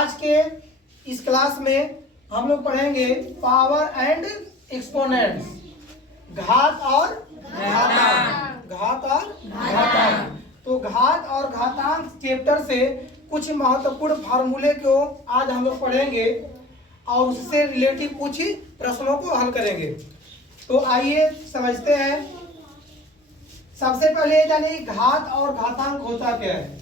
आज के इस क्लास में हम लोग पढ़ेंगे पावर एंड एक्सपोनेंट्स, घात और घातांक। घात और घातांक। तो घात और घातांक चैप्टर से कुछ महत्वपूर्ण फार्मूले को आज हम लोग पढ़ेंगे और उससे रिलेटिव कुछ प्रश्नों को हल करेंगे। तो आइए समझते हैं। सबसे पहले जानिए घात और घातांक होता क्या है।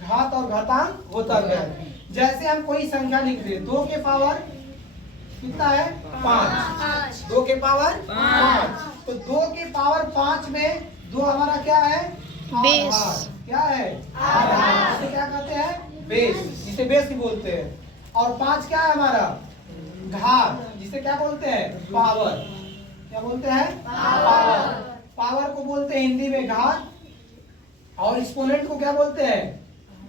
घात और घातांक होता क्या है। जैसे हम कोई संख्या लिख दे, 2 के पावर कितना है 5, 2 के पावर 5। तो 2 के पावर 5 में 2 हमारा क्या है, बेस। क्या है, आधार। इसे क्या कहते हैं, बेस, जिसे बेस भी बोलते हैं। और 5 क्या है हमारा, घात, जिसे क्या बोलते हैं, पावर। क्या बोलते हैं, पावर। पावर को बोलते हैं हिंदी में घात, और एक्सपोनेंट को क्या बोलते हैं,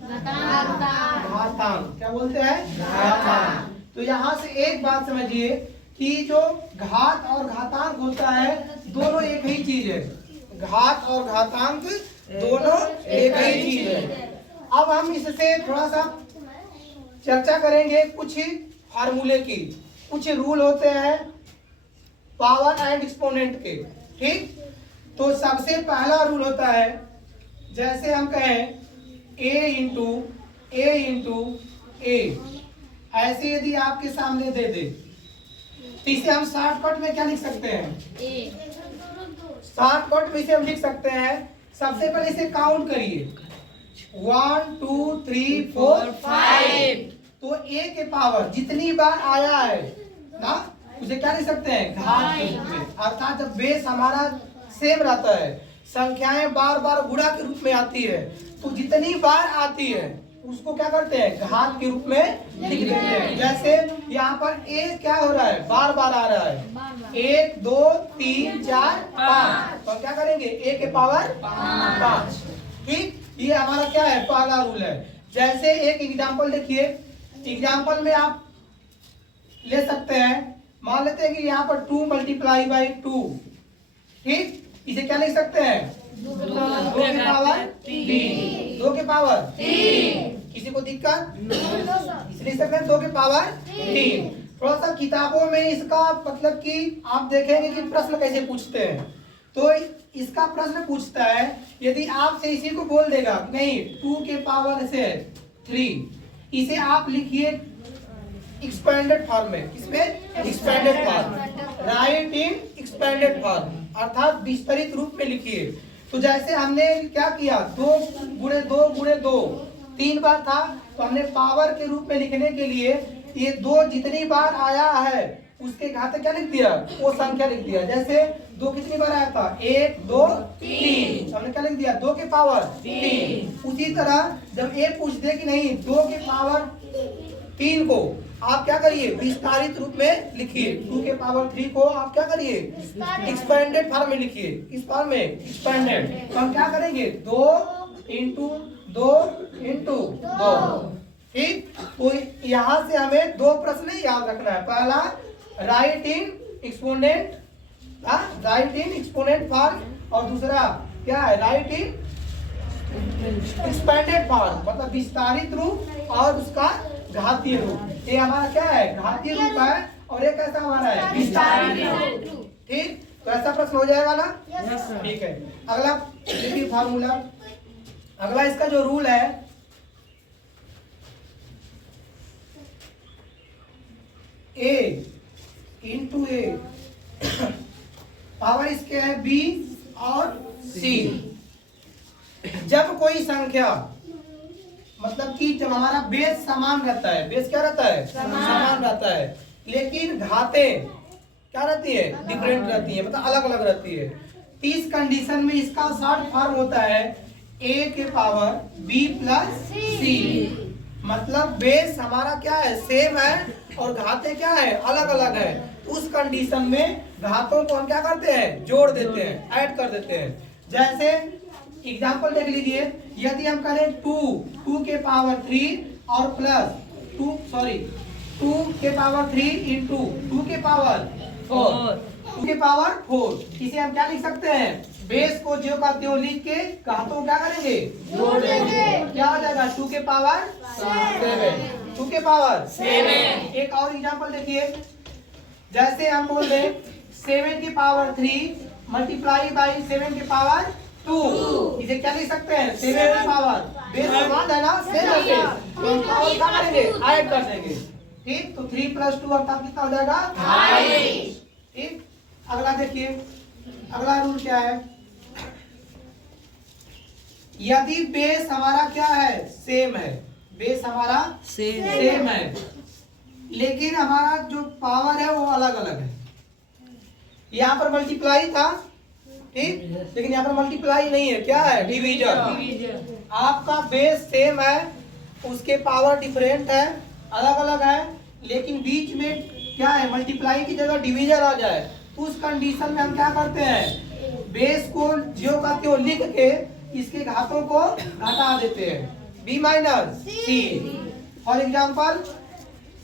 घातांक। क्या बोलते हैं, घातांक। तो यहाँ से एक बात समझिए कि जो घात और घातांक होता है दोनों एक ही चीज है। घात और घातांक दोनों एक ही चीज है। अब हम इससे थोड़ा सा चर्चा करेंगे कुछ फार्मूले की। कुछ रूल होते हैं पावर एंड एक्सपोनेंट के, ठीक। तो सबसे पहला रूल होता है, जैसे हम कहें a इंटू ए, ऐसे यदि आपके सामने दे दे तो इसे हम शॉर्टकट में क्या लिख सकते हैं, शॉर्टकट में इसे हम लिख सकते हैं। सबसे पहले इसे काउंट करिए, 1 2 3 4 5। तो a के पावर जितनी बार आया है ना, उसे क्या लिख सकते हैं, घात के रूप में। अर्थात जब बेस हमारा सेम रहता है, संख्याएं बार बार गुणा के रूप में आती है, तो जितनी बार आती है उसको क्या करते हैं, घात के रूप में लिख देते हैं। जैसे यहाँ पर a क्या हो रहा है, बार बार आ रहा है, 1 2 3 4 5। तो क्या करेंगे, a के पावर 5, ठीक। ये हमारा क्या है, पहला रूल है। जैसे एक एग्जाम्पल देखिए, एग्जाम्पल में आप ले सकते हैं, मान लेते हैं कि यहाँ पर 2 × 2, ठीक। इसे क्या लिख सकते हैं, 2 के पावर 3, 2 के पावर 3। किसी को दिक्कत, इसलिए सकते हैं 2 के पावर 3। थोड़ा सा किताबों में इसका मतलब कि आप देखेंगे कि प्रश्न कैसे पूछते हैं। तो इसका प्रश्न पूछता है, यदि आपसे इसी को बोल देगा नहीं 2 के पावर से 3, इसे आप लिखिए एक्सपेंडेड फॉर्म में। इसमें एक्सपेंडेड फॉर्म, राइट इन एक्सपेंडेड फॉर्म, अर्थात विस्तरित रूप में लिखिए। तो जैसे हमने क्या किया, 2 × 2 × 2 3 बार था, तो हमने पावर के रूप में लिखने के लिए ये 2 जितनी बार आया है उसके घात क्या लिख दिया, वो संख्या लिख दिया। जैसे 2 कितनी बार आया था, 1 2 3, हमने क्या लिख दिया, 2 के पावर 3। उसी तरह जब एक पूछ दे कि नहीं 2 के पावर 3 को आप क्या करिए, विस्तारित रूप में लिखिए। 2 के पावर 3 को आप क्या करिए, एक्सपेंडेड फॉर्म में लिखिए। इस फॉर्म में एक्सपेंडेड, तो हम क्या करेंगे, 2 × 2 × 2, ठीक। तो यहाँ से हमें 2 प्रश्न याद रखना है। पहला राइट इन एक्सपोनेंट, राइट इन एक्सपोनेंट फॉर्म, और दूसरा क्या है, राइट इन एक्सपेंडेड फॉर्म, मतलब विस्तारित रूप और उसका घातीय रूप। ये हमारा क्या है, घातीय रूप है, और ये कैसा हमारा है, विस्तारित रूप, ठीक। तो ऐसा प्रश्न हो जाएगा ना, ठीक है। अगला देखिए फार्मूला, अगला इसका जो रूल है, a इंटू ए, पावर इसके है b और c। जब कोई संख्या, मतलब कि जब हमारा बेस समान रहता है, बेस क्या रहता है, समान रहता है, लेकिन घातें क्या रहती है, डिफरेंट रहती है, मतलब अलग अलग रहती है। इस कंडीशन में इसका शॉर्ट फॉर्म होता है a के पावर b + c। मतलब बेस हमारा क्या है, सेम है, और घातें क्या है, अलग अलग है। उस कंडीशन में घातों को हम क्या करते हैं, जोड़ देते हैं, ऐड कर देते हैं। जैसे एग्जाम्पल देख लीजिए, यदि हम करें 2 के पावर 3 और प्लस 2 के पावर 3 इंटू 2 के पावर 4, 2 के पावर 4, इसे हम क्या लिख सकते हैं, बेस को जो का त्यों लिख के घातों क्या करेंगे, जोड़ देंगे। क्या हो जाएगा, 2 के पावर 7। 2 के पावर 7। एक और एग्जांपल देखिए, जैसे हम बोल रहे 7 की पावर 3 मल्टीप्लाई बाई 7 की पावर 2, इसे क्या लिख सकते हैं 7 की पावर, बेस समान है ना, सेम है बेस, तो पावर क्या करेंगे ऐड कर देंगे। ठीक, तो 3 + 2 अर्थात कितना हो जाएगा 5। ठीक, अगला देखिए, अगला रूल क्या है, यदि बेस हमारा क्या है सेम है, बेस हमारा सेम है लेकिन हमारा जो पावर है वो अलग अलग है, यहाँ पर मल्टीप्लाई था ठीक, लेकिन यहाँ पर मल्टीप्लाई नहीं है, क्या है डिवीजन। आपका बेस सेम है, उसके पावर डिफरेंट है, अलग अलग है, लेकिन बीच में क्या है मल्टीप्लाई की जगह डिवीजन आ जाए, उस कंडीशन में हम क्या करते हैं बेस को जो का त्यों लिख के इसके घातों को घटा देते हैं, b minus C. For example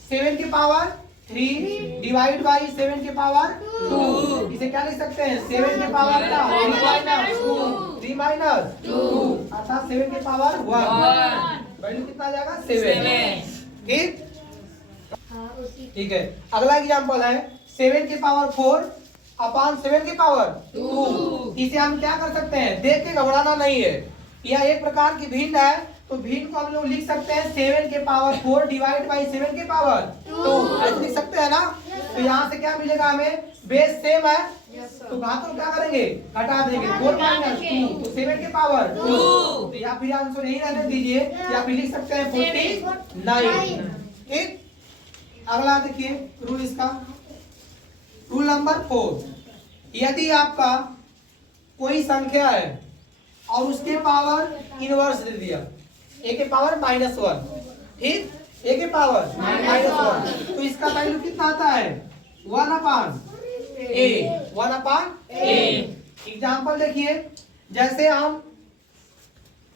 7 की पावर 3 डिवाइड बाई 7 की पावर 2, इसे क्या लिख सकते हैं 7 की पावर का 3 माइनस 2 अर्थात 7 की पावर 1, वैल्यू कितना आ जाएगा 7। ठीक, ठीक है, अगला एग्जाम्पल है 7 की पावर 4 अपॉन 7 की पावर 2, इसे हम क्या कर सकते हैं, देख के घबराना नहीं है, यह एक प्रकार की भिन्न है, तो भिन्न को हम लोग लिख सकते हैं 7 के पावर 4 डिवाइड बाई 7 के पावर 2, ऐसे लिख सकते हैं ना। तो यहाँ से क्या मिलेगा हमें, बेस सेम है तो घातों क्या करेंगे घटा देंगे, 4 माइनस 2 तो 7 के पावर 2, तो या फिर आंसर नहीं रहने दीजिए, या फिर लिख सकते हैं 49। ठीक, अगला देखिए रूल इसका, रूल नंबर 4, यदि आपका कोई संख्या है और उसके पावर इनवर्स दे दिया, a के पावर -1, ठीक, a के पावर -1, तो इसका वैल्यू कितना आता है 1/a। एग्जाम्पल देखिए, जैसे हम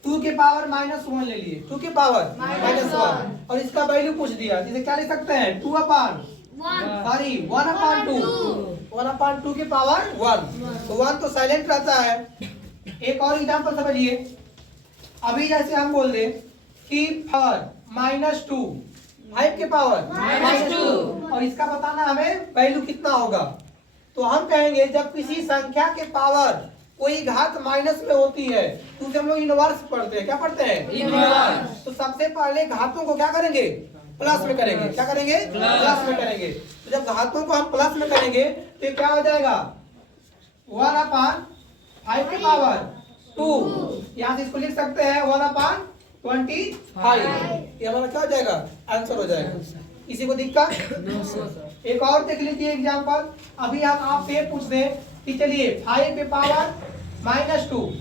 2 के पावर -1 ले लिए, 2 के पावर -1 और इसका वैल्यू पूछ दिया, इसे क्या लिख सकते हैं 1/2 के पावर 1, तो 1 तो साइलेंट रहता है। एक और एग्जांपल समझिए, अभी जैसे हम बोल दें कि पावर -2 5 के पावर -2 और इसका बताना हमें वैल्यू कितना होगा, तो हम कहेंगे जब किसी संख्या के पावर कोई घात माइनस में होती है तो उसे हम लोग इनवर्स पढ़ते हैं, क्या पढ़ते हैं इनवर्स। तो सबसे पहले घातों को क्या करेंगे प्लस में करेंगे, क्या करेंगे प्लस में करेंगे, तो जब घातों को हम प्लस में करेंगे तो क्या हो जाएगा 1/5 के पावर 2, यहाँ से इसको लिख सकते हैं 1/25, ये हमारा क्या हो जाएगा आंसर हो जाएगा। किसी को दिक्कत? एक और देख लीजिए एग्जांपल, अभी हम आपसे पूछ दें कि चलिए 5 के पावर -2,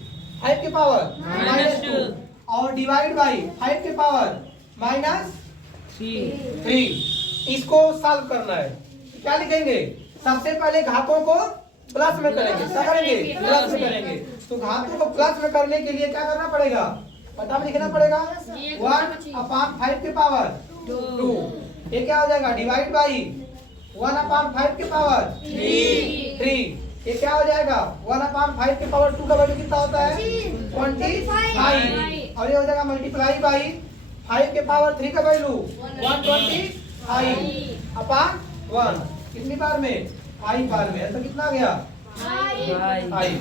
5 के पावर -2 और डिवाइड बाई 5 के पावर -3, इसको सॉल्व करना है, क्या लिखेंगे सबसे पहले घातों को प्लस में करेंगे, क्या करेंगे प्लस में करेंगे, तो घातों को प्लस में करने के लिए क्या करना पड़ेगा पता में लिखना पड़ेगा 1/5 के पावर 2, ये क्या हो जाएगा डिवाइड बाई 1/5 के पावर 3, ये क्या हो जाएगा 1/5 के पावर 2 का वैल्यू कितना होता है 25, और ये हो जाएगा मल्टीप्लाई बाई 5 के पावर 3 का वैल्यू 125/1, कितनी बार में 5 बार में, तो कितना गया 5।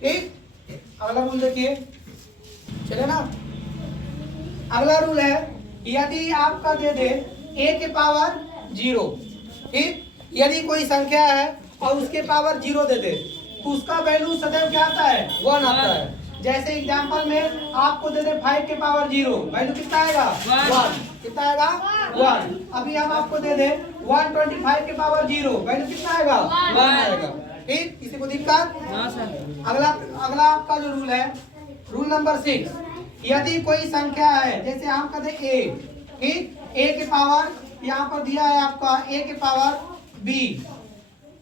ठीक, अगला रूल देखिए, चले ना, अगला रूल है यदि आपका दे दे a के पावर 0, ठीक, यदि कोई संख्या है और उसके पावर 0 दे दे तो उसका वैल्यू सदैव क्या आता है 1 आता है। जैसे एग्जांपल में आपको दे दे 5 के पावर 0, वैल्यू कितना आएगा 1, कितना आएगा 1। अभी हम आपको दे दे 125 के पावर 0, वैल्यू कितना आएगा 1 आएगा। ठीक, किसी को दिक्कत? अगला आपका जो रूल है रूल नंबर 6, यदि कोई संख्या है जैसे हम कहते a, ठीक, a के पावर यहाँ पर दिया है आपका a के power b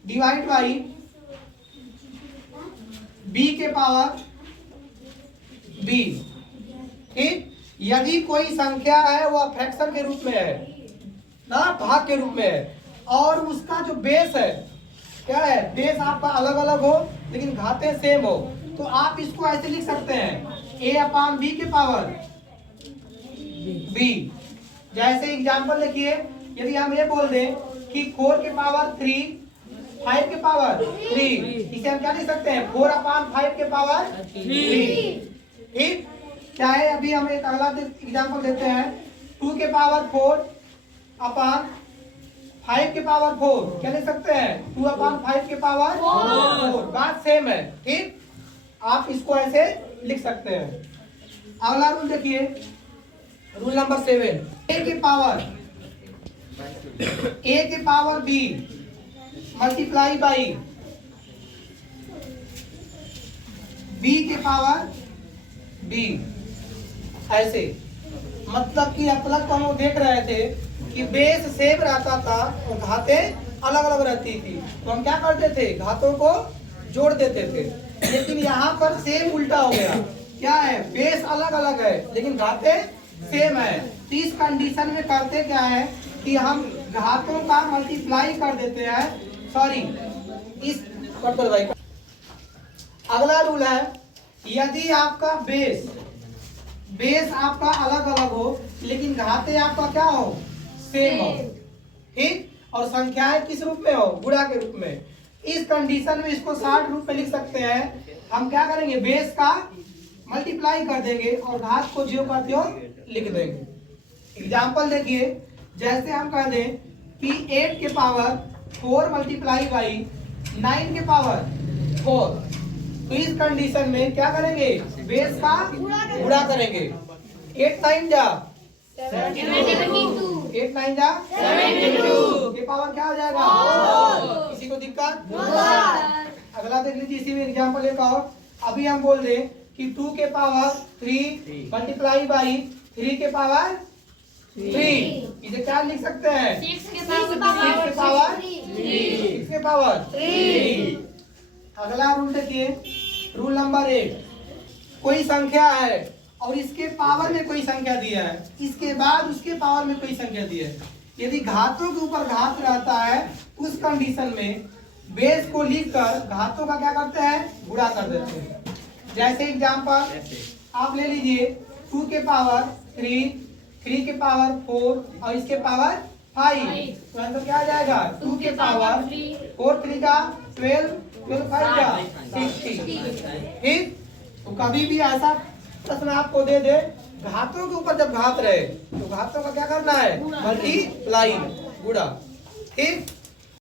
divide by b के पावर b, ठीक, यदि कोई संख्या है वह फ्रैक्शन के रूप में है ना, भाग के रूप में है, और उसका जो बेस है क्या है बेस आपका अलग अलग हो लेकिन घाते सेम हो, तो आप इसको ऐसे लिख सकते हैं a/b के पावर b, जैसे एग्जांपल देखिए, यदि हम ये बोल दें कि 4 के पावर 3 5 के पावर 3, इसे हम क्या लिख सकते हैं 4/5 के पावर 3। ठीक, क्या है, अभी हम एक अगला एग्जांपल देते हैं 2 के पावर 4/5 के पावर 4, क्या लिख सकते हैं 2/5 के पावर 4। बात सेम है। ठीक, आप इसको ऐसे लिख सकते हैं। अगला रूल देखिए, रूल नंबर 7, a के power b multiply by b के पावर b। ऐसे मतलब कि अब तक हम देख रहे थे कि बेस सेम रहता था और घातें अलग अलग रहती थी, तो हम क्या करते थे घातों को जोड़ देते थे। लेकिन यहाँ पर सेम उल्टा हो गया, क्या है बेस अलग अलग है लेकिन घातें सेम है। तो इस कंडीशन में करते क्या है कि हम घातों का मल्टीप्लाई कर देते हैं, सॉरी इस भाई। अगला रूल है, यदि आपका बेस आपका अलग अलग हो लेकिन घाते आपका क्या हो सेम हो, ठीक, और संख्याएं किस रूप में हो गुणा के रूप में, इस कंडीशन में इसको 60 रूप में लिख सकते हैं। हम क्या करेंगे बेस का मल्टीप्लाई कर देंगे और घात को ज्यों का त्यों लिख देंगे। एग्जांपल देखिए, जैसे हम कह दें कि 8 के पावर 4 मल्टीप्लाई बाई 9 के पावर 4, तो इस कंडीशन में क्या करेंगे बेस का गुणा करेंगे। 8 9 जा 8 9 जा 72 के पावर क्या हो जाएगा, किसी को दिक्कत। अगला देख लीजिए, इसी में एग्जांपल एक और, अभी हम बोल दें कि 2 के पावर 3 मल्टीप्लाई बाई 3 के पावर 3, इसे क्या लिख सकते हैं 6 के पावर 3। अगला रूल देखिए, रूल नंबर 8, कोई संख्या है और इसके पावर में कोई संख्या दिया है, इसके बाद उसके पावर में कोई संख्या दिया है, यदि घातों के ऊपर घात रहता है उस कंडीशन में बेस को लिखकर घातों का क्या करते हैं गुणा कर देते हैं। जैसे एग्जांपल आप ले लीजिए 2 के पावर 3 3 के पावर 4 और इसके पावर 5, तो आंसर क्या आ जाएगा 2 के पावर 4 3 का 12 12 5 का 60। ठीक, तो कभी भी ऐसा प्रश्न आपको दे दे घातों के ऊपर जब घात रहे तो घातों का क्या करना है मल्टीप्लाई गुणा। ठीक।